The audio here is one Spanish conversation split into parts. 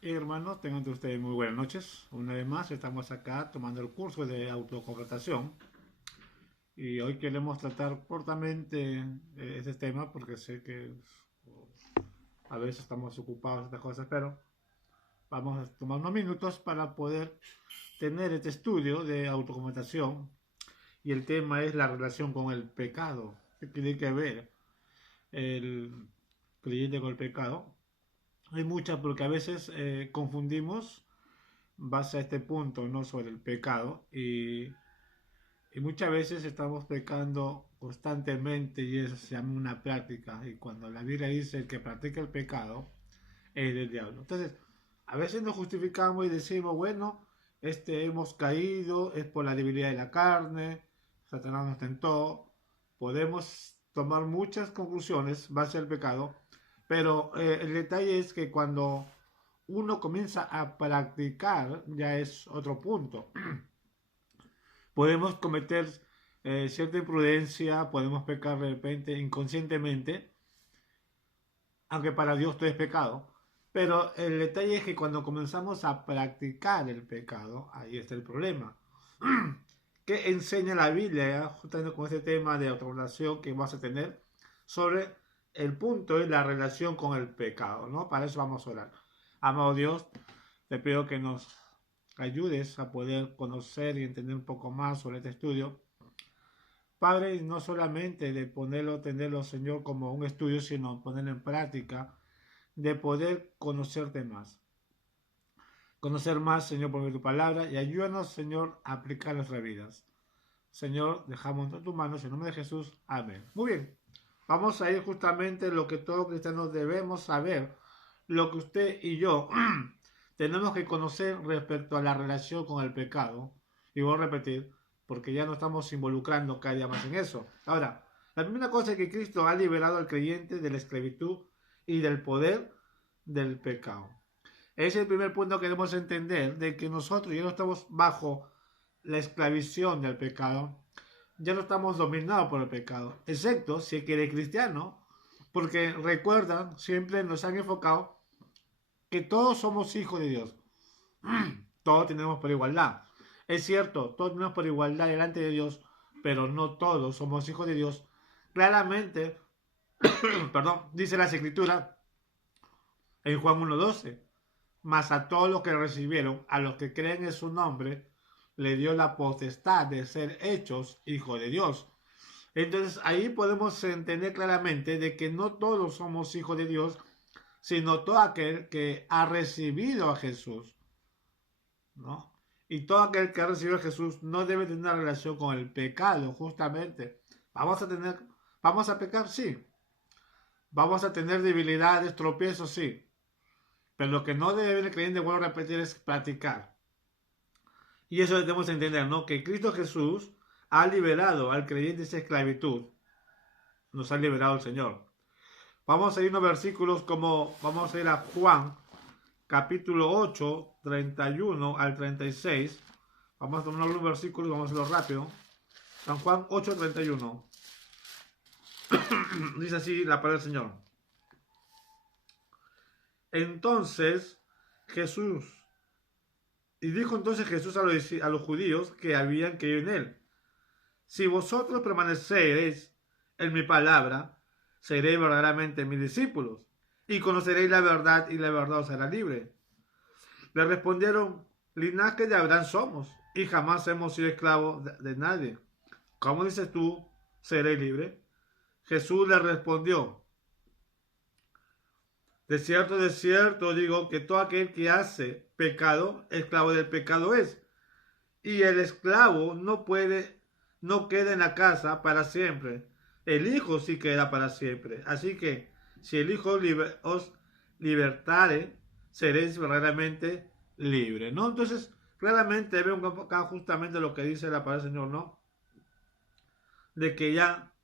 Hermanos, tengan ustedes muy buenas noches. Una vez más estamos acá tomando el curso de autoconfrontación y hoy queremos tratar cortamente este tema porque sé que a veces estamos ocupados de estas cosas, pero vamos a tomar unos minutos para poder tener este estudio de autoconfrontación y el tema es la relación con el pecado. ¿Qué tiene que ver el creyente con el pecado? Hay muchas porque a veces confundimos base a este punto, ¿no? Sobre el pecado y muchas veces estamos pecando constantemente y eso se llama una práctica y cuando la Biblia dice que practica el pecado es del diablo. Entonces, a veces nos justificamos y decimos, bueno, hemos caído, es por la debilidad de la carne, Satanás nos tentó, podemos tomar muchas conclusiones base al pecado, pero el detalle es que cuando uno comienza a practicar, ya es otro punto. Podemos cometer cierta imprudencia, podemos pecar de repente inconscientemente, aunque para Dios todo es pecado. Pero el detalle es que cuando comenzamos a practicar el pecado, ahí está el problema. ¿Qué enseña la Biblia, justamente con este tema de autorelación que vas a tener sobre el punto de la relación con el pecado, ¿no? Para eso vamos a orar. Amado Dios, te pido que nos ayudes a poder conocer y entender un poco más sobre este estudio. Padre, no solamente de ponerlo, tenerlo, Señor, como un estudio, sino ponerlo en práctica, de poder conocerte más. Conocer más, Señor, por tu palabra y ayúdanos, Señor, a aplicar nuestras vidas. Señor, dejamos en tus manos, en nombre de Jesús. Amén. Muy bien, vamos a ir justamente lo que todos cristianos debemos saber, lo que usted y yo tenemos que conocer respecto a la relación con el pecado. Y voy a repetir, porque ya no estamos involucrando cada día más en eso. Ahora, la primera cosa es que Cristo ha liberado al creyente de la esclavitud y del poder del pecado. Es el primer punto que debemos entender, de que nosotros ya no estamos bajo la esclavitud del pecado, ya no estamos dominados por el pecado, excepto si es que eres cristiano, porque recuerdan, siempre nos han enfocado que todos somos hijos de Dios. Todos tenemos por igualdad. Es cierto, todos tenemos por igualdad delante de Dios, pero no todos somos hijos de Dios. Claramente, perdón, dice las escrituras en Juan 1:12, mas a todos los que recibieron, a los que creen en su nombre, le dio la potestad de ser hechos hijos de Dios. Entonces ahí podemos entender claramente de que no todos somos hijos de Dios, sino todo aquel que ha recibido a Jesús, ¿no? Y todo aquel que ha recibido a Jesús no debe tener una relación con el pecado, justamente. Vamos a pecar, sí. Vamos a tener debilidades, tropiezos, sí. Pero lo que no debe el creyente, vuelvo a repetir, es practicar. Y eso debemos entender, ¿no? Que Cristo Jesús ha liberado al creyente de esa esclavitud. Nos ha liberado el Señor. Vamos a ir a unos versículos como, vamos a ir a Juan, capítulo 8, 31 al 36. Vamos a tomar un versículo y vamos a hacerlo rápido. San Juan 8, 31. Dice así la palabra del Señor. Entonces Jesús, y dijo entonces Jesús a los judíos que habían creído en él: si vosotros permaneceréis en mi palabra, seréis verdaderamente mis discípulos, y conoceréis la verdad, y la verdad os hará libre. Le respondieron: linaje de Abraham somos, y jamás hemos sido esclavos de nadie. ¿Cómo dices tú, seré libre? Jesús le respondió: de cierto digo que todo aquel que hace pecado, esclavo del pecado es. Y el esclavo no queda en la casa para siempre. El Hijo sí queda para siempre. Así que, si el Hijo os libertare, seréis verdaderamente libres, ¿no? Entonces, claramente vemos acá justamente lo que dice la palabra del Señor, ¿no? De que ya,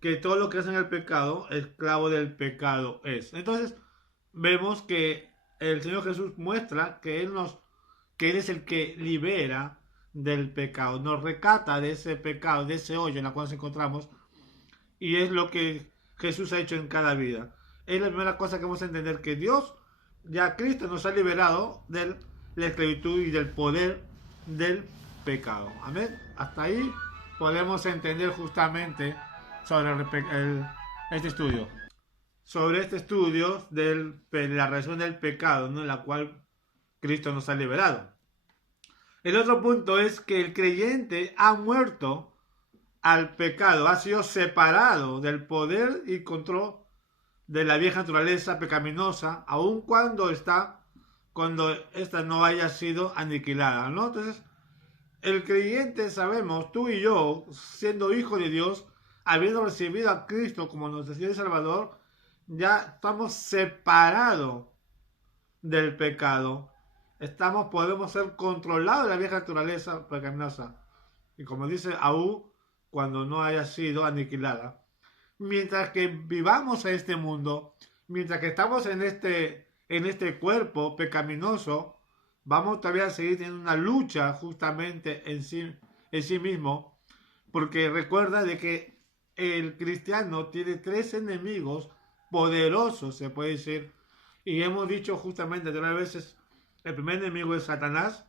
que todo lo que hacen el pecado, esclavo del pecado es. Entonces, vemos que el Señor Jesús muestra que Él es el que libera del pecado, nos recata de ese pecado, de ese hoyo en el cual nos encontramos, y es lo que Jesús ha hecho en cada vida. Es la primera cosa que vamos a entender, que Dios ya Cristo nos ha liberado de la esclavitud y del poder del pecado. Amén. Hasta ahí podemos entender justamente sobre este estudio. Sobre este estudio de la razón del pecado, ¿no? En la cual Cristo nos ha liberado. El otro punto es que el creyente ha muerto al pecado, ha sido separado del poder y control de la vieja naturaleza pecaminosa, aun cuando esta no haya sido aniquilada, ¿no? Entonces, el creyente, sabemos, tú y yo, siendo hijos de Dios, habiendo recibido a Cristo como nuestro Señor y Salvador, ya estamos separados del pecado. Podemos ser controlados de la vieja naturaleza pecaminosa. Y como dice, aún cuando no haya sido aniquilada. Mientras que vivamos en este mundo, mientras que estamos en este cuerpo pecaminoso, vamos todavía a seguir teniendo una lucha justamente en sí mismo, porque recuerda de que el cristiano tiene 3 enemigos poderosos, se puede decir, y hemos dicho justamente 3 veces, el primer enemigo es Satanás,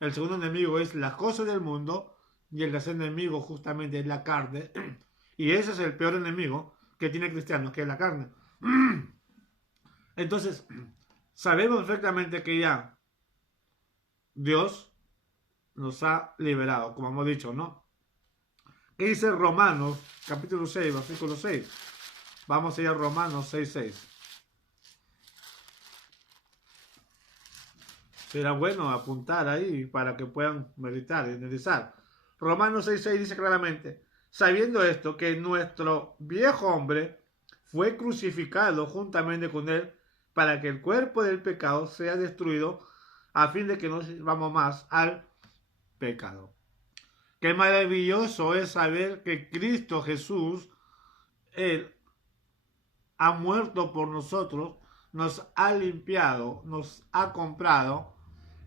el segundo enemigo es las cosas del mundo, y el tercer enemigo justamente es la carne, y ese es el peor enemigo que tiene el cristiano, que es la carne. Entonces, sabemos perfectamente que ya Dios nos ha liberado, como hemos dicho, ¿no? ¿Qué dice Romanos, capítulo 6, versículo 6? Vamos a ir a Romanos 6:6. Será bueno apuntar ahí para que puedan meditar y analizar. Romanos 6:6 dice claramente, sabiendo esto, que nuestro viejo hombre fue crucificado juntamente con él para que el cuerpo del pecado sea destruido a fin de que no vamos más al pecado. Qué maravilloso es saber que Cristo Jesús, Él ha muerto por nosotros, nos ha limpiado, nos ha comprado.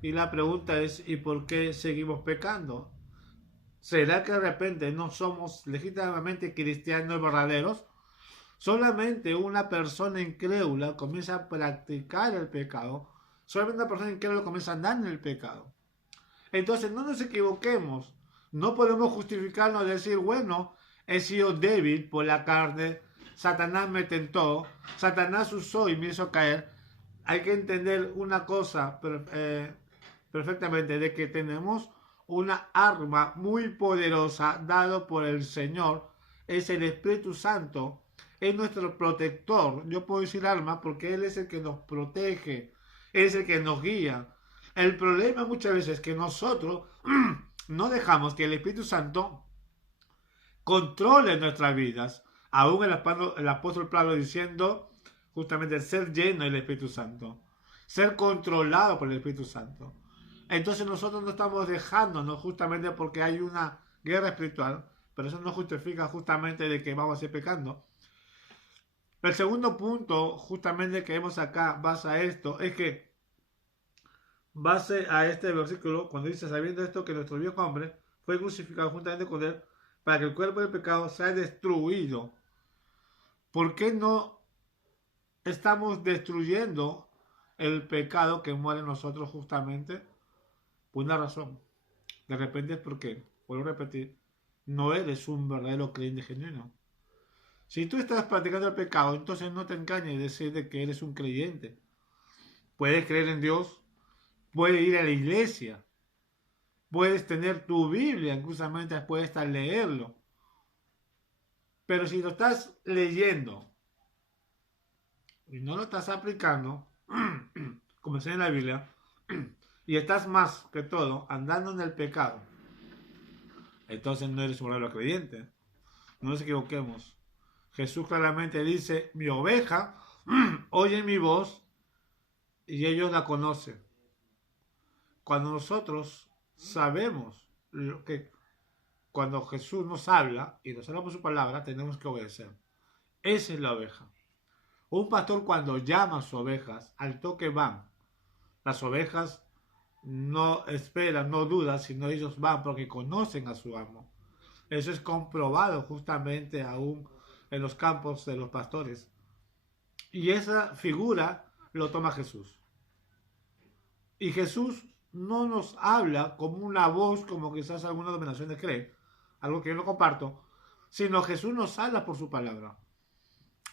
Y la pregunta es, ¿y por qué seguimos pecando? ¿Será que de repente no somos legítimamente cristianos verdaderos? Solamente una persona incrédula comienza a practicar el pecado. Solamente una persona incrédula comienza a andar en el pecado. Entonces no nos equivoquemos. No podemos justificarnos y decir, bueno, he sido débil por la carne, Satanás me tentó, Satanás usó y me hizo caer. Hay que entender una cosa perfectamente, de que tenemos una arma muy poderosa dado por el Señor, es el Espíritu Santo, es nuestro protector. Yo puedo decir arma porque Él es el que nos protege, Él es el que nos guía. El problema muchas veces es que nosotros no dejamos que el Espíritu Santo controle nuestras vidas. Aún el apóstol Pablo diciendo justamente ser lleno del Espíritu Santo, ser controlado por el Espíritu Santo. Entonces nosotros no estamos dejándonos justamente porque hay una guerra espiritual, pero eso no justifica justamente de que vamos a ir pecando. El segundo punto justamente que vemos acá, base a esto, es que base a este versículo, cuando dice, sabiendo esto, que nuestro viejo hombre fue crucificado juntamente con él, para que el cuerpo del pecado sea destruido. ¿Por qué no estamos destruyendo el pecado que muere en nosotros justamente? Por una razón. De repente es porque, vuelvo a repetir, no eres un verdadero creyente genuino. Si tú estás practicando el pecado, entonces no te engañes y decir que eres un creyente. Puedes creer en Dios, puedes ir a la iglesia, puedes tener tu Biblia, incluso puedes estar leerlo. Pero si lo estás leyendo y no lo estás aplicando, como está en la Biblia, y estás más que todo andando en el pecado, entonces no eres un verdadero creyente. No nos equivoquemos. Jesús claramente dice, mi oveja oye mi voz y ellos la conocen. Cuando nosotros sabemos que cuando Jesús nos habla y nos habla por su palabra, tenemos que obedecer. Esa es la oveja. Un pastor cuando llama a sus ovejas, al toque van. Las ovejas no esperan, no dudan, sino ellos van porque conocen a su amo. Eso es comprobado justamente aún en los campos de los pastores. Y esa figura lo toma Jesús. Y Jesús no nos habla como una voz, como quizás algunas denominaciones creen, algo que yo no comparto, sino Jesús nos habla por su palabra.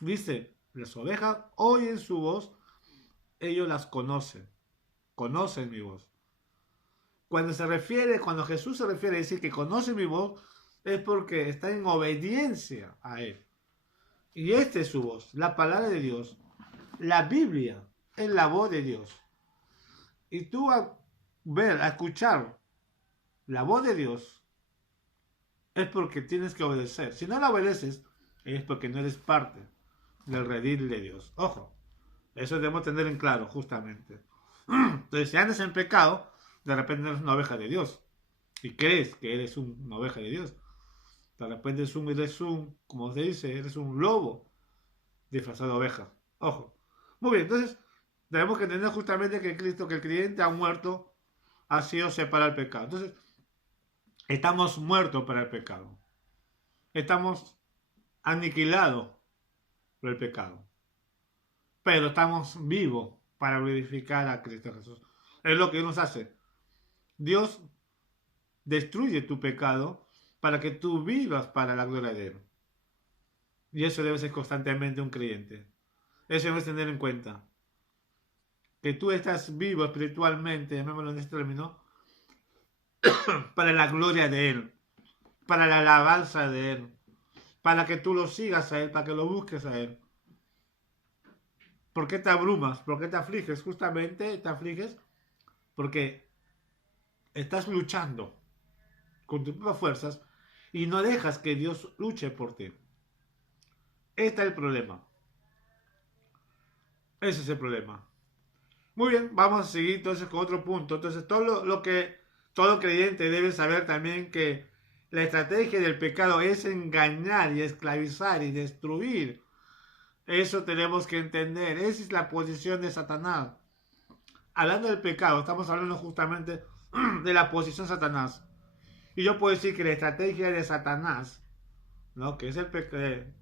Dice, las ovejas oyen su voz, ellos las conocen mi voz. Cuando Jesús se refiere a decir que conoce mi voz, es porque está en obediencia a Él. Y esta es su voz, la palabra de Dios. La Biblia es la voz de Dios. Y tú a escuchar la voz de Dios, es porque tienes que obedecer. Si no la obedeces, es porque no eres parte del redil de Dios. Ojo, eso debemos tener en claro, justamente. Entonces, si andas en pecado, de repente eres una oveja de Dios. Y crees que eres una oveja de Dios. De repente eres un, como se dice, eres un lobo disfrazado de oveja. Ojo. Muy bien, entonces, tenemos que entender justamente que Cristo, que el creyente ha muerto, ha sido separado del pecado. Entonces, estamos muertos para el pecado. Estamos aniquilados por el pecado. Pero estamos vivos para glorificar a Cristo Jesús. Es lo que nos hace. Dios destruye tu pecado para que tú vivas para la gloria de Él. Y eso debe ser constantemente un creyente. Eso debes tener en cuenta. Que tú estás vivo espiritualmente, llamémoslo en este término, para la gloria de Él, para la alabanza de Él, para que tú lo sigas a Él, para que lo busques a Él. ¿Por qué te abrumas? ¿Por qué te afliges? Justamente te afliges porque estás luchando con tus propias fuerzas y no dejas que Dios luche por ti. Este es el problema. Ese es el problema. Muy bien, vamos a seguir entonces con otro punto. Entonces, lo que todo creyente debe saber también que la estrategia del pecado es engañar y esclavizar y destruir. Eso tenemos que entender. Esa es la posición de Satanás. Hablando del pecado, estamos hablando justamente de la posición de Satanás. Y yo puedo decir que la estrategia de Satanás, ¿no? Que es que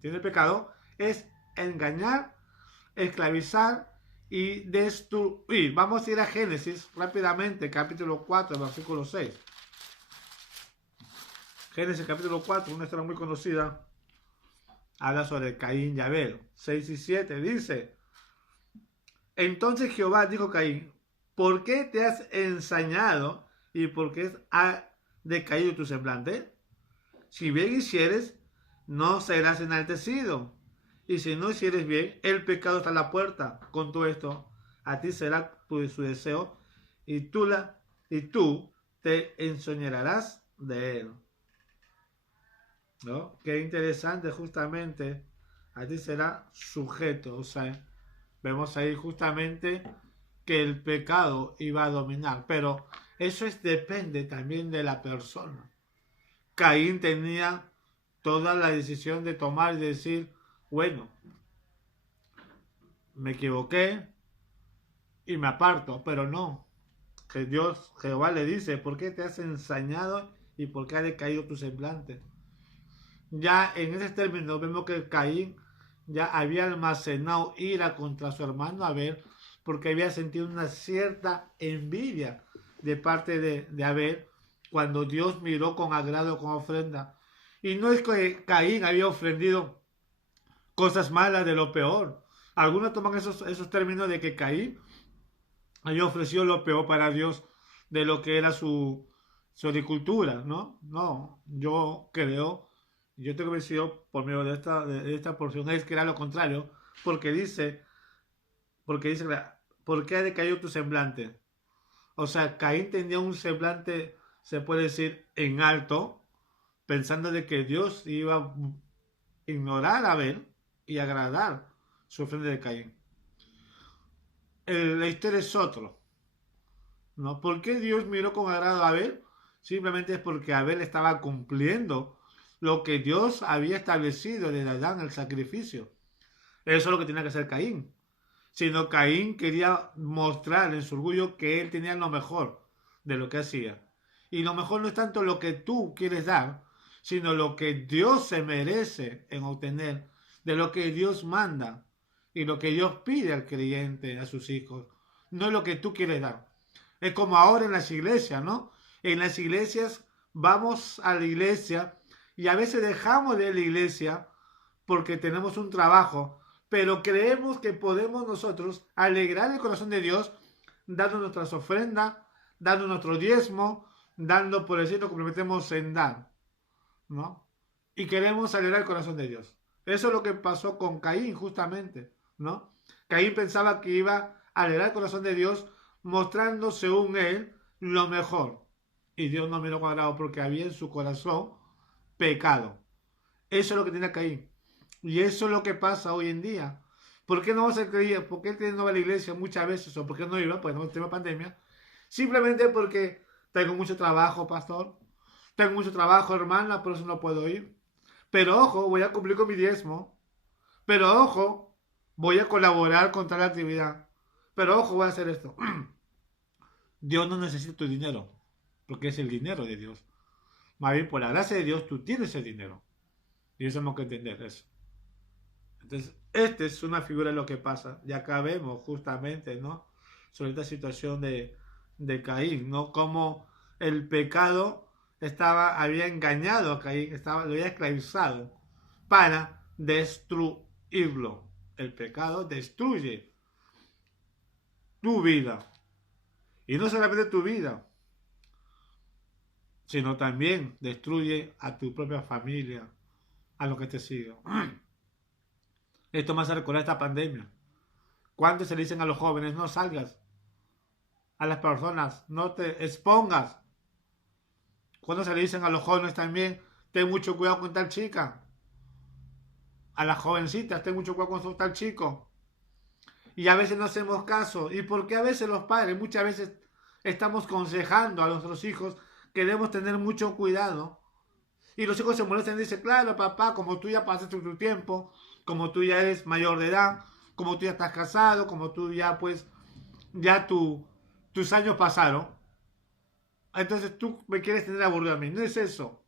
tiene el pecado, es engañar, esclavizar y destruir. Vamos a ir a Génesis rápidamente, capítulo 4, versículo 6. Génesis capítulo 4, una historia muy conocida, habla sobre Caín y Abel. 6 y 7 dice: entonces Jehová dijo a Caín, ¿por qué te has ensañado y por qué ha decaído tu semblante? Si bien hicieres, no serás enaltecido. Y si no hicieres bien, el pecado está a la puerta. Con todo esto, a ti será su deseo y tú te ensoñarás de él. ¿No? Qué interesante, justamente, a ti será sujeto. O sea, vemos ahí justamente que el pecado iba a dominar. Pero eso depende también de la persona. Caín tenía toda la decisión de tomar y decir, bueno, me equivoqué y me aparto, pero no. Que Jehová le dice, ¿por qué te has ensañado y por qué ha decaído tu semblante? Ya en ese término vemos que Caín ya había almacenado ira contra su hermano Abel porque había sentido una cierta envidia de parte de Abel cuando Dios miró con agrado con ofrenda. Y no es que Caín había ofrendido cosas malas de lo peor. Algunos toman esos términos de que Caín había ofrecido lo peor para Dios de lo que era su agricultura, ¿no? No, yo creo, yo estoy convencido por medio de esta porción, es que era lo contrario, porque dice, ¿por qué ha decaído tu semblante? O sea, Caín tenía un semblante, se puede decir, en alto, pensando de que Dios iba a ignorar a Abel y agradar su ofrenda de Caín. La historia es otro, ¿no? ¿Por qué Dios miró con agrado a Abel? Simplemente es porque Abel estaba cumpliendo lo que Dios había establecido de Adán, el sacrificio. Eso es lo que tenía que hacer Caín. Sino Caín quería mostrar en su orgullo que él tenía lo mejor de lo que hacía. Y lo mejor no es tanto lo que tú quieres dar, sino lo que Dios se merece en obtener, de lo que Dios manda. y lo que Dios pide al creyente, a sus hijos, no es lo que tú quieres dar. Es como ahora en las iglesias, ¿no? En las iglesias vamos a la iglesia y a veces dejamos de la iglesia porque tenemos un trabajo, pero creemos que podemos nosotros alegrar el corazón de Dios dando nuestras ofrendas, dando nuestro diezmo, dando, por decir, nos comprometemos en dar, ¿no? Y queremos alegrar el corazón de Dios. Eso es lo que pasó con Caín, justamente, ¿no? Caín pensaba que iba a alegrar el corazón de Dios mostrando, según él, lo mejor. Y Dios no miró cuadrado porque había en su corazón pecado. Eso es lo que tenía Caín. Y eso es lo que pasa hoy en día. ¿Por qué no vas a creer? ¿Por qué el no va a la iglesia muchas veces? ¿O por qué no iba? Pues no tema pandemia. Simplemente porque tengo mucho trabajo, pastor. Tengo mucho trabajo, hermana, por eso no puedo ir. Pero ojo, voy a cumplir con mi diezmo. Pero ojo, voy a colaborar con tal actividad. Pero ojo, voy a hacer esto. Dios no necesita tu dinero, porque es el dinero de Dios. Más bien, por la gracia de Dios, tú tienes el dinero. Y eso tenemos que entender eso. Entonces, esta es una figura de lo que pasa. Y acá vemos justamente, ¿no? Sobre esta situación de Caín, ¿no? Como el pecado había engañado a Caín, lo había esclavizado para destruirlo. El pecado destruye tu vida. Y no solamente tu vida, sino también destruye a tu propia familia, a los que te siguen. Esto me hace recordar esta pandemia. ¿Cuántos se le dicen a los jóvenes, no salgas? A las personas, no te expongas. Cuando se le dicen a los jóvenes también, ten mucho cuidado con tal chica. A las jovencitas, ten mucho cuidado con tal chico. Y a veces no hacemos caso. ¿Y por qué a veces los padres, muchas veces estamos aconsejando a nuestros hijos que debemos tener mucho cuidado? Y los hijos se molestan y dicen, claro, papá, como tú ya pasaste tu tiempo, como tú ya eres mayor de edad, como tú ya estás casado, como tú ya, pues, ya tus años pasaron. Entonces tú me quieres tener aburrido a mí. No es eso.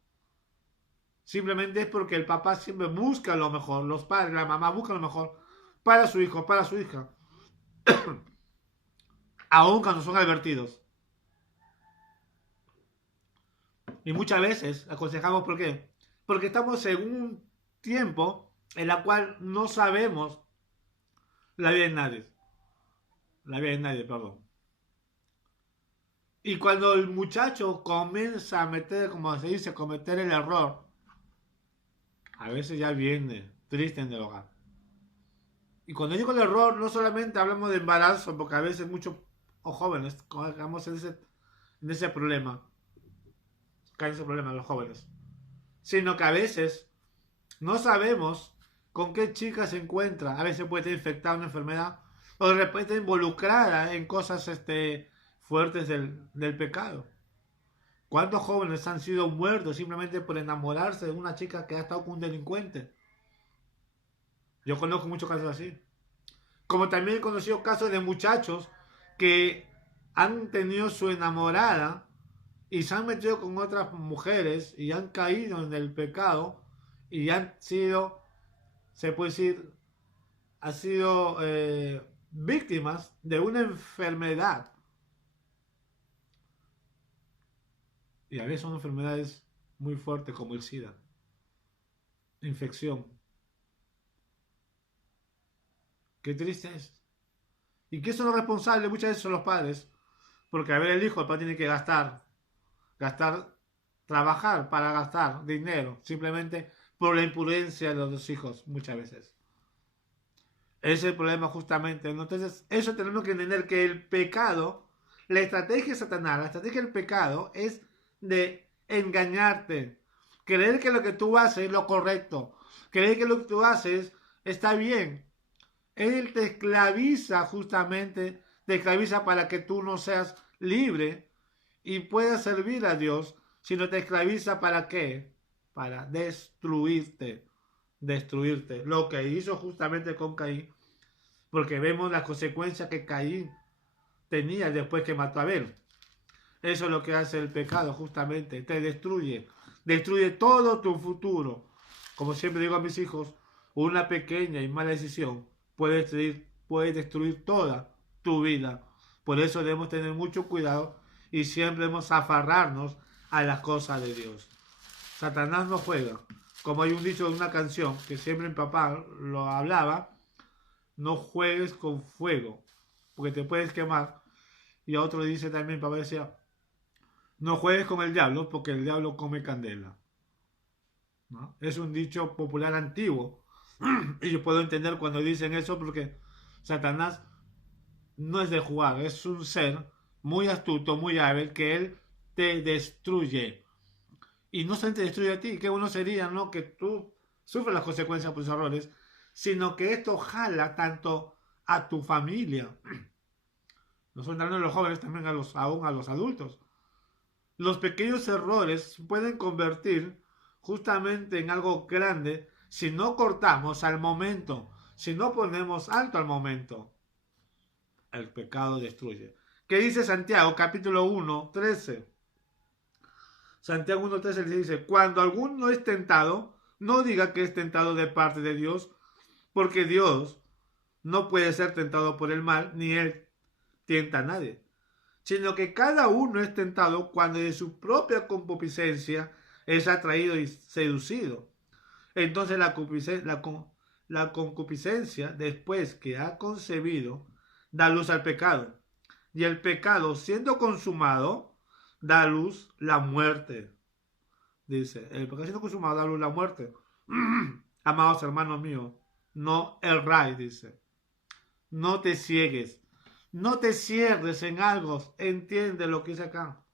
Simplemente es porque el papá siempre busca lo mejor, los padres, la mamá busca lo mejor para su hijo, para su hija. Aún cuando son advertidos. Y muchas veces aconsejamos, ¿por qué? Porque estamos en un tiempo en la cual no sabemos la vida de nadie. La vida de nadie, perdón. Y cuando el muchacho comienza a meter, como se dice, cometer el error, a veces ya viene triste en el hogar. Y cuando digo el error, no solamente hablamos de embarazo, porque a veces muchos jóvenes caemos en ese problema, caen en ese problema los jóvenes, sino que a veces no sabemos con qué chica se encuentra. A veces puede estar infectada una enfermedad o de repente involucrada en cosas fuertes del pecado. ¿Cuántos jóvenes han sido muertos simplemente por enamorarse de una chica que ha estado con un delincuente? Yo conozco muchos casos así. Como también he conocido casos de muchachos que han tenido su enamorada y se han metido con otras mujeres y han caído en el pecado y han sido, se puede decir, han sido víctimas de una enfermedad. Y a veces son enfermedades muy fuertes como el SIDA, infección. Qué triste es. ¿Y qué son los responsables? Muchas veces son los padres. Porque a ver, el padre tiene que gastar, trabajar para gastar dinero, simplemente por la imprudencia de los dos hijos, muchas veces. Ese es el problema justamente. Entonces, eso tenemos que entender que el pecado, la estrategia de Satanás, la estrategia del pecado es de engañarte. Creer que lo que tú haces es lo correcto. Creer que lo que tú haces está bien. Él te esclaviza justamente, te esclaviza para que tú no seas libre y puedas servir a Dios, sino te esclaviza para qué? Para destruirte, destruirte. Lo que hizo justamente con Caín, porque vemos las consecuencias que Caín tenía después que mató a Abel. Eso es lo que hace el pecado, justamente, te destruye, destruye todo tu futuro. Como siempre digo a mis hijos, una pequeña y mala decisión puede destruir toda tu vida. Por eso debemos tener mucho cuidado y siempre debemos aferrarnos a las cosas de Dios. Satanás no juega. Como hay un dicho de una canción que siempre mi papá lo hablaba, no juegues con fuego, porque te puedes quemar. Y a otro dice también, mi papá decía, no juegues con el diablo, porque el diablo come candela, ¿no? Es un dicho popular antiguo. Y yo puedo entender cuando dicen eso porque Satanás no es de jugar, es un ser muy astuto, muy hábil, que él te destruye. Y no solamente destruye a ti, que uno sería, ¿no?, que tú sufres las consecuencias por tus errores, sino que esto jala tanto a tu familia. No solamente a los jóvenes, también aún a los adultos. Los pequeños errores pueden convertir justamente en algo grande si no cortamos al momento, si no ponemos alto al momento. El pecado destruye. ¿Qué dice Santiago capítulo 1, 13? Santiago 1, 13 dice, cuando alguno es tentado, no diga que es tentado de parte de Dios, porque Dios no puede ser tentado por el mal, ni él tienta a nadie, sino que cada uno es tentado cuando de su propia concupiscencia es atraído y seducido. Entonces la concupiscencia, después que ha concebido, da luz al pecado. Y el pecado, siendo consumado, da a luz la muerte. Dice, el pecado siendo consumado da a luz la muerte. Amados hermanos míos, no erráis, dice. No te ciegues. No te cierres en algo. Entiende lo que dice acá.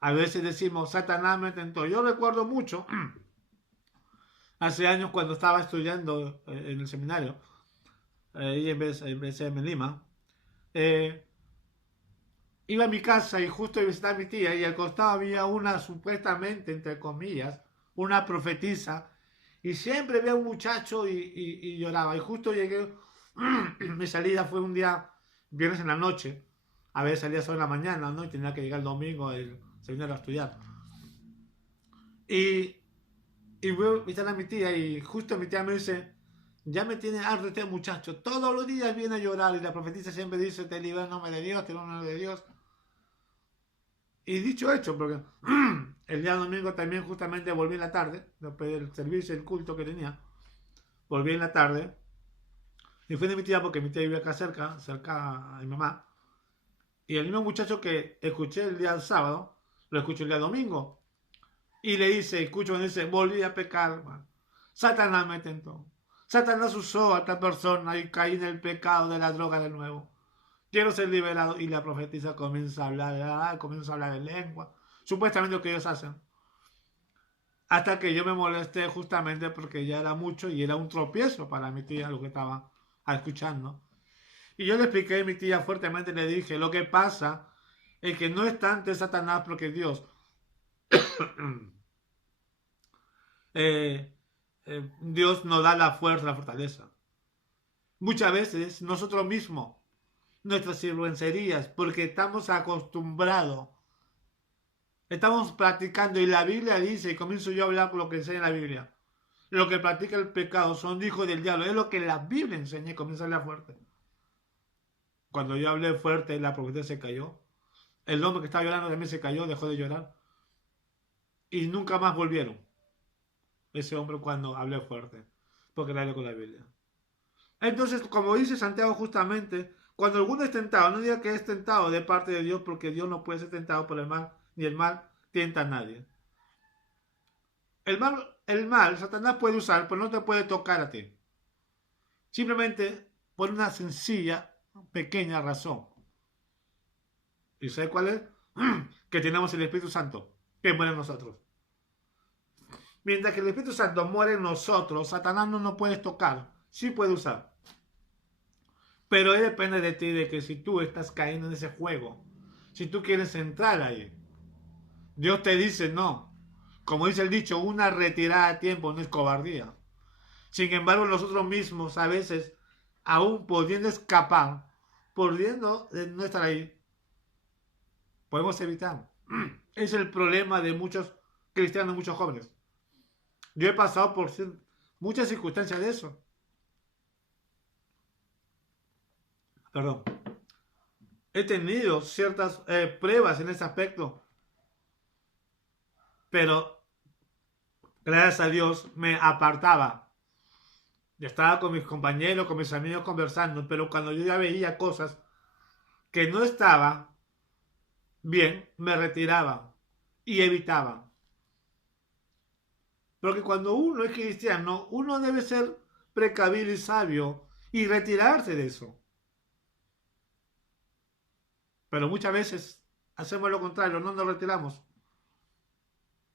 A veces decimos, Satanás me tentó. Yo recuerdo mucho, hace años cuando estaba estudiando en el seminario, ahí en BCM en Lima, iba a mi casa y justo iba a visitar a mi tía y al costado había una supuestamente, entre comillas, una profetisa y siempre veía a un muchacho y lloraba. Y justo llegué, mi salida fue un día, viernes en la noche, a veces salía solo en la mañana, ¿no? Y tenía que llegar el domingo el seminario a estudiar. Y voy a visitar a mi tía y justo mi tía me dice, ya me tiene harto este muchacho, todos los días viene a llorar y la profetisa siempre dice, te libera en nombre de Dios, te libera en nombre de Dios. Y dicho hecho, porque el día domingo también justamente volví en la tarde, después del servicio, el culto que tenía, volví en la tarde y fui de mi tía porque mi tía vivía acá cerca a mi mamá. Y el mismo muchacho que escuché el día sábado, lo escucho el día domingo. Y le dice, escucho cuando dice, volví a pecar, man. Satanás me tentó. Satanás usó a esta persona y caí en el pecado de la droga de nuevo. Quiero ser liberado. Y la profetisa comienza a hablar, comienza a hablar en lengua. Supuestamente lo que ellos hacen. Hasta que yo me molesté justamente porque ya era mucho y era un tropiezo para mi tía lo que estaba escuchando. Y yo le expliqué a mi tía fuertemente, le dije, lo que pasa es que no es tanto Satanás porque Dios Dios nos da la fuerza, la fortaleza. Muchas veces nosotros mismos, nuestras sinvergüencerías, porque estamos acostumbrados, estamos practicando y la Biblia dice, y comienzo yo a hablar con lo que enseña la Biblia, lo que practica el pecado son hijos del diablo, es lo que la Biblia enseña y comienza a hablar fuerte. Cuando yo hablé fuerte, la profetía se cayó, el hombre que estaba llorando también se cayó, dejó de llorar y nunca más volvieron. Ese hombre cuando hablé fuerte, porque le hablé con la Biblia. Entonces, como dice Santiago justamente, cuando alguno es tentado, no diga que es tentado de parte de Dios, porque Dios no puede ser tentado por el mal, ni el mal tienta a nadie. El mal, Satanás puede usar, pero no te puede tocar a ti. Simplemente por una sencilla, pequeña razón. ¿Y sabes cuál es? Que tenemos el Espíritu Santo, que muere en nosotros. Mientras que el Espíritu Santo muere en nosotros, Satanás no nos puede tocar. Sí puede usar. Pero depende de ti, de que si tú estás cayendo en ese juego, si tú quieres entrar ahí, Dios te dice no. Como dice el dicho, una retirada a tiempo no es cobardía. Sin embargo, nosotros mismos a veces, aún pudiendo escapar, pudiendo no estar ahí, podemos evitar. Es el problema de muchos cristianos, muchos jóvenes. Yo he pasado por muchas circunstancias de eso. perdón, he tenido ciertas pruebas en ese aspecto, pero gracias a Dios me apartaba. Yo estaba con mis compañeros, con mis amigos conversando, pero cuando yo ya veía cosas que no estaba bien, me retiraba y evitaba. Porque cuando uno es cristiano, uno debe ser precavido y sabio y retirarse de eso. Pero muchas veces hacemos lo contrario, no nos retiramos.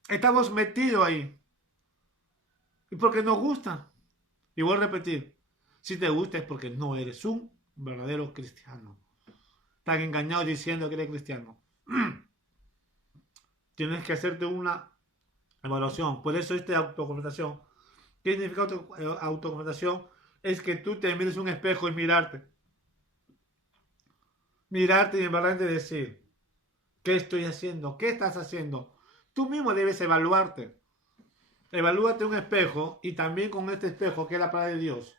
Estamos metidos ahí. Y porque nos gusta. Y voy a repetir, si te gusta es porque no eres un verdadero cristiano. Están engañados diciendo que eres cristiano. Tienes que hacerte una evaluación. Por eso esta autoconfrontación. ¿Qué significa autoconfrontación? Es que tú te mires un espejo y mirarte. Mirarte y en verdad decir, ¿qué estoy haciendo? ¿Qué estás haciendo? Tú mismo debes evaluarte. Evalúate un espejo y también con este espejo que es la palabra de Dios.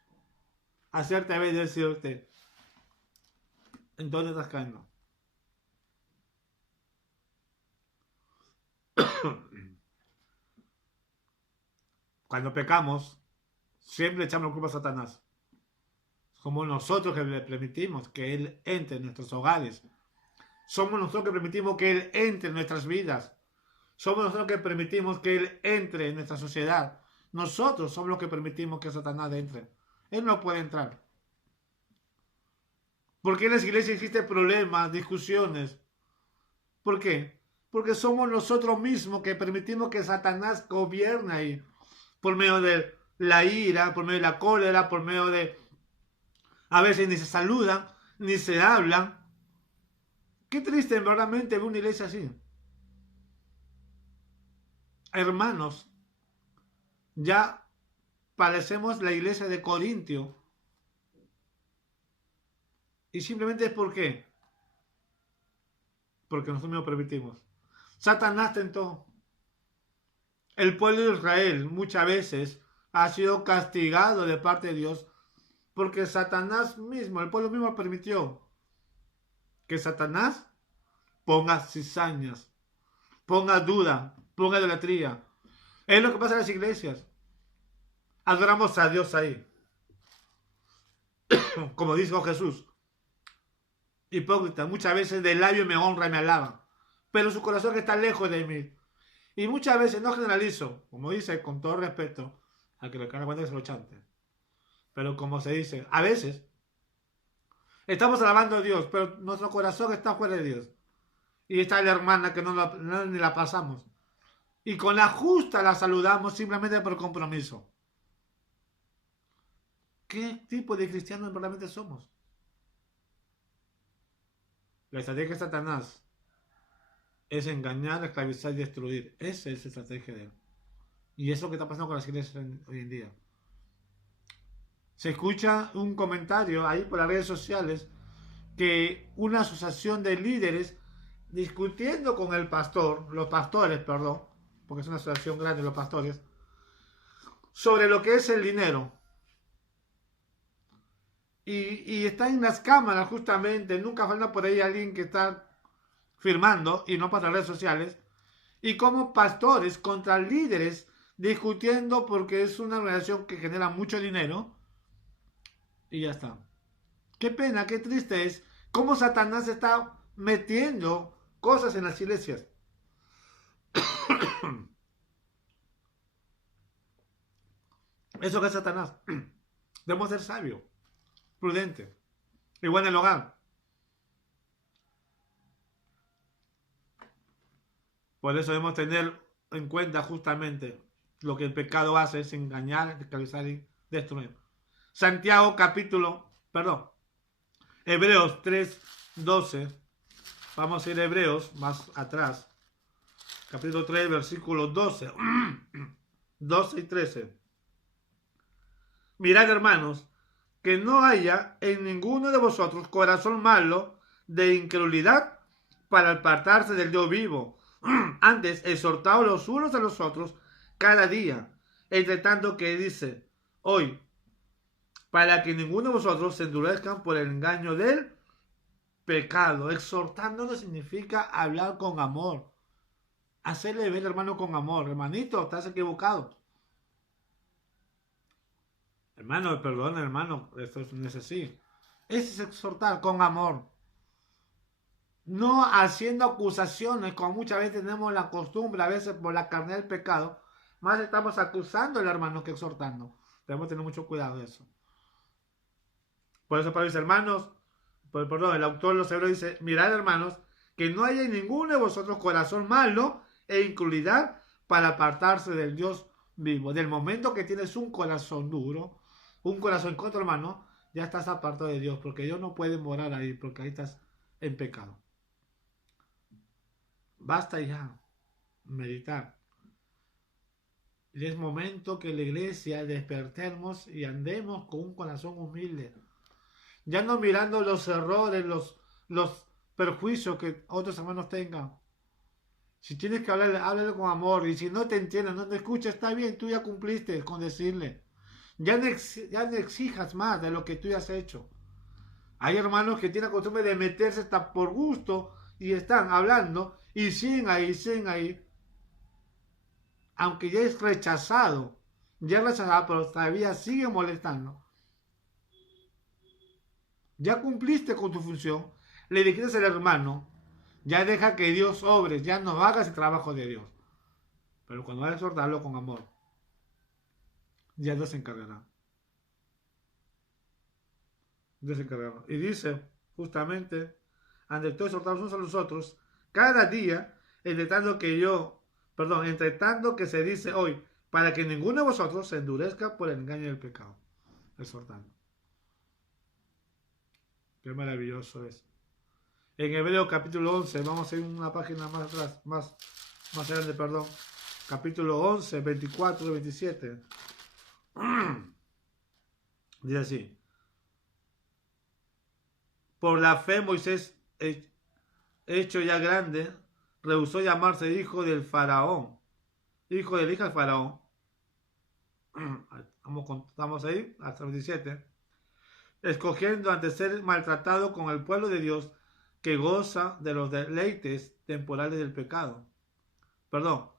Hacerte a ver y decirte, ¿en dónde estás cayendo? Cuando pecamos, siempre echamos la culpa a Satanás. Somos nosotros que le permitimos que Él entre en nuestros hogares. Somos nosotros que permitimos que Él entre en nuestras vidas. Somos nosotros que permitimos que Él entre en nuestra sociedad. Nosotros somos los que permitimos que Satanás entre. Él no puede entrar. ¿Por qué en las iglesias existen problemas, discusiones? ¿Por qué? Porque somos nosotros mismos que permitimos que Satanás gobierne ahí. Por medio de la ira, por medio de la cólera, por medio de... A veces ni se saludan, ni se hablan. Qué triste verdaderamente ver una iglesia así. Hermanos, ya parecemos la iglesia de Corintio. Y simplemente es ¿por qué? Porque nosotros mismos permitimos. Satanás tentó. El pueblo de Israel muchas veces ha sido castigado de parte de Dios porque Satanás mismo, el pueblo mismo permitió que Satanás ponga cizañas, ponga duda, ponga idolatría. Es lo que pasa en las iglesias. Adoramos a Dios ahí. Como dijo Jesús. Hipócrita, muchas veces de labio me honra y me alaba, pero su corazón está lejos de mí. Y muchas veces, no generalizo, como dice, con todo respeto, al que le carga cuenta que se lo chante. Pero como se dice, a veces estamos alabando a Dios, pero nuestro corazón está fuera de Dios. Y está la hermana que no ni la pasamos. Y con la justa la saludamos simplemente por compromiso. ¿Qué tipo de cristianos realmente somos? La estrategia de Satanás es engañar, esclavizar y destruir. Esa es la estrategia de él. Y eso es lo que está pasando con las iglesias hoy en día. Se escucha un comentario ahí por las redes sociales que una asociación de líderes discutiendo con el pastor, los pastores, perdón, porque es una asociación grande los pastores, sobre lo que es el dinero. Y está en las cámaras justamente, nunca falta por ahí alguien que está firmando, y no para las redes sociales, y como pastores contra líderes discutiendo porque es una organización que genera mucho dinero, y ya está. Qué pena, qué triste es cómo Satanás está metiendo cosas en las iglesias. Eso que es Satanás. Debemos ser sabios, prudentes, igual en el hogar. Por eso debemos tener en cuenta justamente lo que el pecado hace es engañar, esclavizar y destruir. Santiago Hebreos 3:12. Vamos a ir a Hebreos más atrás. Capítulo 3, versículos 12. 12 y 13. Mirad, hermanos, que no haya en ninguno de vosotros corazón malo de incredulidad para apartarse del Dios vivo. Antes, exhortaos los unos a los otros cada día, entre tanto que dice hoy, para que ninguno de vosotros se endurezcan por el engaño del pecado. Exhortando no significa hablar con amor. Hacerle ver, hermano, con amor. Hermanito, estás equivocado. Hermano, perdona, hermano, esto no es así. Ese es exhortar con amor. No haciendo acusaciones, como muchas veces tenemos la costumbre, a veces por la carne del pecado, más estamos acusando al hermano que exhortando. Debemos tener mucho cuidado de eso. Por eso, para mis hermanos, perdón, el autor de los Hebreos dice: mirad, hermanos, que no haya en ninguno de vosotros corazón malo e incredulidad para apartarse del Dios vivo. Del momento que tienes un corazón duro, un corazón contra hermano, ya estás apartado de Dios, porque Dios no puede morar ahí, porque ahí estás en pecado. Basta ya meditar. Y es momento que la iglesia despertemos y andemos con un corazón humilde. Ya no mirando los errores, los perjuicios que otros hermanos tengan. Si tienes que hablarle, háblale con amor. Y si no te entiende, no te escucha, está bien, tú ya cumpliste con decirle. Ya no exijas más de lo que tú ya has hecho. Hay hermanos que tienen la costumbre de meterse hasta por gusto y están hablando y siguen ahí, aunque ya es rechazado, pero todavía sigue molestando. Ya cumpliste con tu función, le dijiste al hermano, ya deja que Dios obre, ya no hagas el trabajo de Dios. Pero cuando vas a exhortarlo con amor, ya Dios se encargará. Dios se encargará. Y dice, justamente, ante todo exhortados unos a los otros, cada día, entre tanto que se dice hoy, para que ninguno de vosotros se endurezca por el engaño del pecado. Exhortando. Qué maravilloso es. En Hebreos capítulo 11, vamos a ir una página más atrás, más adelante, perdón. Capítulo 11, 24 y 27. Dice así: por la fe Moisés, hecho ya grande, rehusó llamarse hijo del faraón, hijo del hijo del faraón. Como contamos ahí, hasta el 27. Escogiendo antes ser maltratado con el pueblo de Dios que goza de los deleites temporales del pecado. Perdón,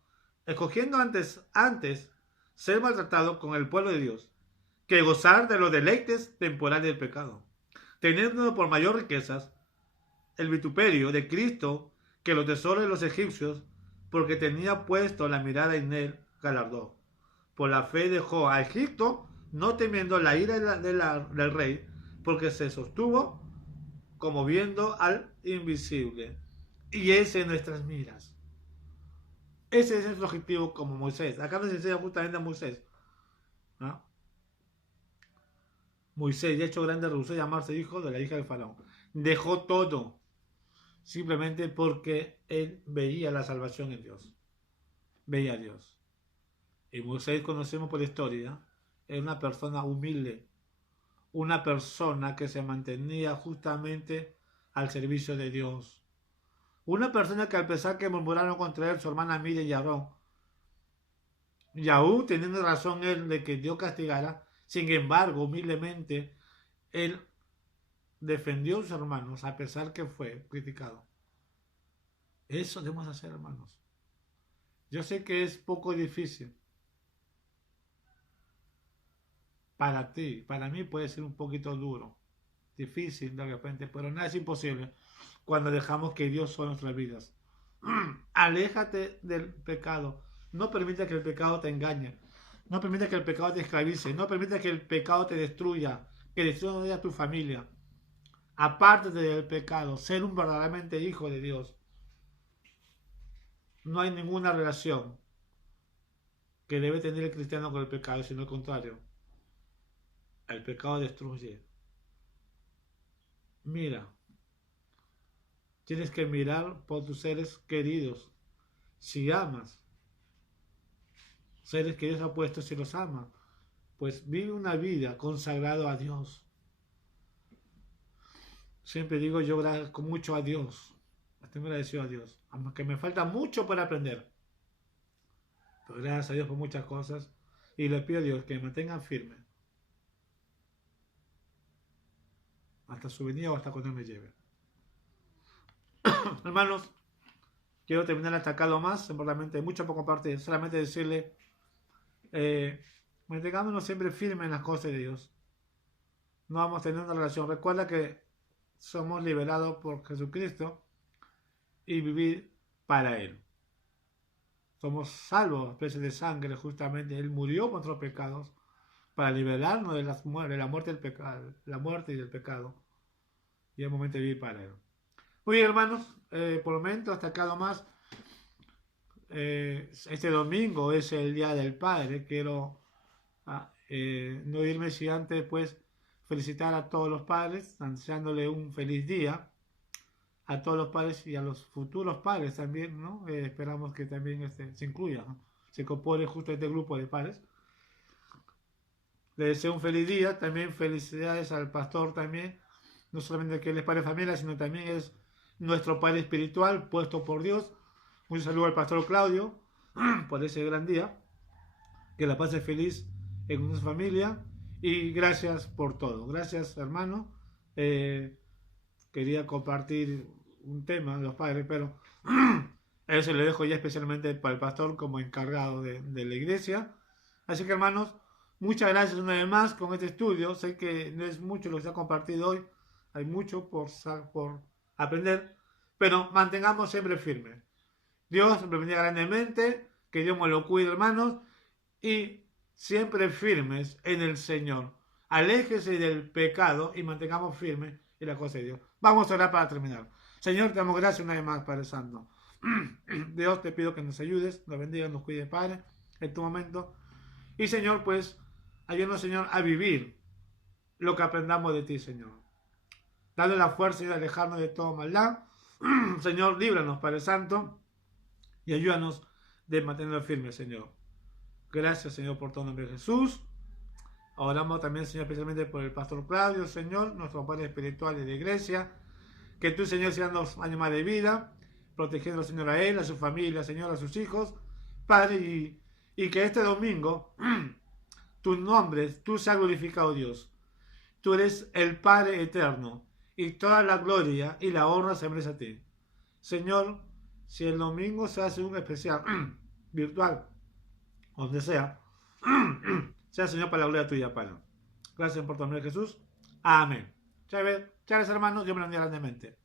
escogiendo antes ser maltratado con el pueblo de Dios que gozar de los deleites temporales del pecado, teniendo por mayor riquezas el vituperio de Cristo que los tesoros de los egipcios, porque tenía puesto la mirada en él galardón. Por la fe dejó a Egipto, no temiendo la ira del rey, porque se sostuvo como viendo al invisible. Y ese es nuestras miras. Ese es nuestro objetivo como Moisés. Acá nos enseña justamente a Moisés. ¿No? Moisés, de hecho grande, rehusó llamarse hijo de la hija del faraón. Dejó todo, simplemente porque él veía la salvación en Dios. Veía a Dios. Y Moisés, conocemos por la historia, era una persona humilde, una persona que se mantenía justamente al servicio de Dios. Una persona que, al pesar que murmuraron contra él su hermana Miriam y Aarón, y aún teniendo razón él de que Dios castigara, sin embargo, humildemente, él defendió a sus hermanos a pesar que fue criticado. Eso debemos hacer, hermanos. Yo sé que es poco difícil. Para ti, para mí puede ser un poquito duro, difícil de repente, pero nada es imposible cuando dejamos que Dios sobre nuestras vidas. Aléjate del pecado. No permita que el pecado te engañe. No permita que el pecado te esclavice. No permita que el pecado te destruya. Que destruya a tu familia. Apártate del pecado. Ser un verdaderamente hijo de Dios. No hay ninguna relación que debe tener el cristiano con el pecado, sino al contrario. El pecado destruye. Mira. Tienes que mirar por tus seres queridos. Si amas seres que Dios ha puesto, si los amas, pues vive una vida consagrada a Dios. Siempre digo, yo agradezco mucho a Dios. Estoy agradecido a Dios. Aunque me falta mucho para aprender. Pero gracias a Dios por muchas cosas. Y le pido a Dios que me mantengan firme. Hasta su venida o hasta cuando Él me lleve. Hermanos, quiero terminar atacado más, importante, mucho poco parte, solamente decirle, mantengámonos siempre firmes en las cosas de Dios. No vamos a tener una relación. Recuerda que somos liberados por Jesucristo y vivir para Él. Somos salvos a precio de sangre, justamente. Él murió por nuestros pecados para liberarnos de la muerte del pecado, la muerte y del pecado. Y es el momento de vivir para Él. Muy bien, hermanos, por el momento hasta acá nomás. Este domingo es el Día del Padre. Quiero no irme sin antes, pues, felicitar a todos los padres, deseándole un feliz día a todos los padres y a los futuros padres también, ¿no? Esperamos que también se incluya, ¿no? Se incorpore justo este grupo de padres. Le deseo un feliz día, también felicidades al pastor también, no solamente que él es padre de familia, sino también es nuestro padre espiritual, puesto por Dios. Un saludo al pastor Claudio por ese gran día, que la pase feliz en su familia y gracias por todo. Gracias, hermano. Quería compartir un tema de los padres, pero eso le dejo ya especialmente para el pastor como encargado de la iglesia. Así que, hermanos, muchas gracias una vez más con este estudio. Sé que no es mucho lo que se ha compartido hoy, hay mucho por aprender, pero mantengamos siempre firmes. Dios me bendiga grandemente, que Dios me lo cuide, hermanos, y siempre firmes en el Señor. Aléjese del pecado y mantengamos firmes en la cosa de Dios. Vamos a orar para terminar. Señor, te damos gracias una vez más, Padre Santo. Dios, te pido que nos ayudes, nos bendiga, nos cuide, Padre, en tu momento. Y Señor, pues, ayúdanos, Señor, a vivir lo que aprendamos de ti, Señor. Dale la fuerza y de alejarnos de toda maldad. Señor, líbranos, Padre Santo, y ayúdanos de mantenernos firmes, Señor. Gracias, Señor, por todo el nombre de Jesús. Oramos también, Señor, especialmente por el pastor Claudio, Señor, nuestro Padre espiritual de la iglesia. Que tú, Señor, seas los años más de vida, protegiendo, Señor, a él, a su familia, Señor, a sus hijos. Padre, y que este domingo tu nombre, tú seas glorificado, Dios. Tú eres el Padre eterno y toda la gloria y la honra se merece a ti. Señor, si el domingo se hace un especial virtual, donde sea, sea, Señor, para la gloria tuya, Padre. Gracias por tu nombre, Jesús. Amén. Chévere, hermanos, Dios me lo bendiga grandemente.